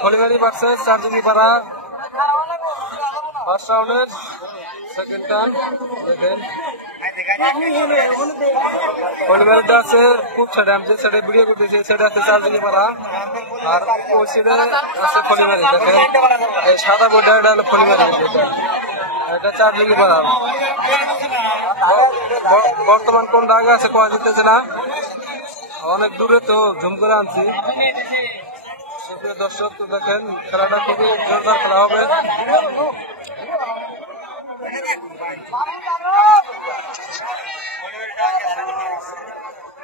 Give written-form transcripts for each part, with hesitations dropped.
হলিমারি versus চারজুঙ্গিপাড়া first রাউন্ডের second turn দেখেন হলিমারিটা আছে খুব সাইডে আমি যে সাইডে ভিডিও করতেছি এই সাইডে আছে চারজুঙ্গিপাড়া আর ওই সাইডে আছে হলিমারি দেখেন এই সাদা বোর্ডটা এটা হলো হলিমারি এটা চারজুঙ্গিপাড়া বর্তমান কোনটা আগে আছে কোয়া যেতেছে না অনেক দূরে তো ঝুম করে আনছি দর্শক তো দেখেন খেলাটা খুবই জোরদার খেলা হবে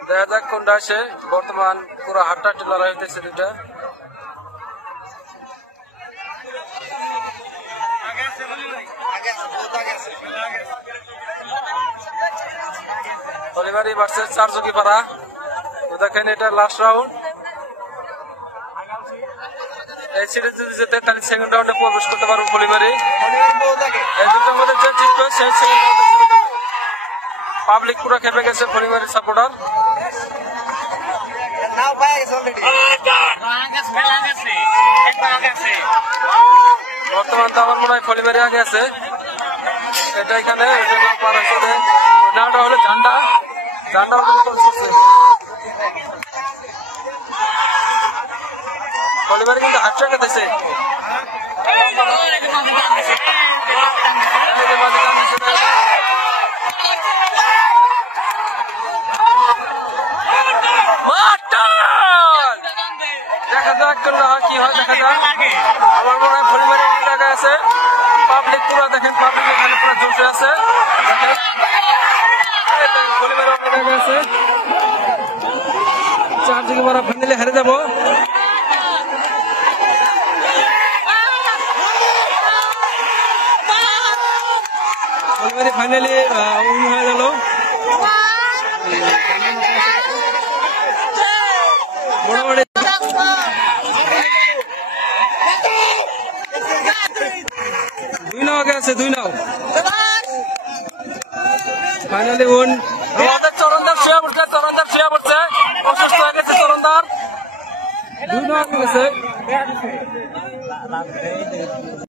দেখা যাক কোনটা আসে বর্তমান পুরো হাট্টা লড়াই হইতেছে দুটা হলিমারি ভার্সেস চারজুঙ্গিপাড়া তো দেখেন এটা লাস্ট রাউন্ড এই সিরিজ যদি যেতে তাহলে সেকেন্ড রাউন্ডে প্রবেশ করতে পারবো হলিমারি এই দুটোর মধ্যে যে জিতবে সেই সেকেন্ড রাউন্ডে পাবলিক পুরো খেপে গেছে হলিমারি সাপোর্টার বর্তমান তো আমার মনে হয় হলিমারি আগে আছে এটা এখানে নামটা হলো ঝান্ডা ঝান্ডা হলিমারি কিন্তু হাতটা কেটেছে দেখা যাক কি হয় দেখা যাক আমার মনে হয় হলিমারি জায়গায় আছে পাবলিক পুরো দেখেন পাবলিক এখানে পুরো জুটে আছে হলিমারি জায়গায় আছে চারজুঙ্গিপাড়া ফাইনালে হেরে যাবো ফাইনালি হয়ে গেল মোটামুটি দুই নাও আগে আছে দুই নাও ফাইনালি আমাদের চরণদার শুয়ে পড়ছে অসুস্থ হয়ে গেছে চরণদার দুই নাও আগে গেছে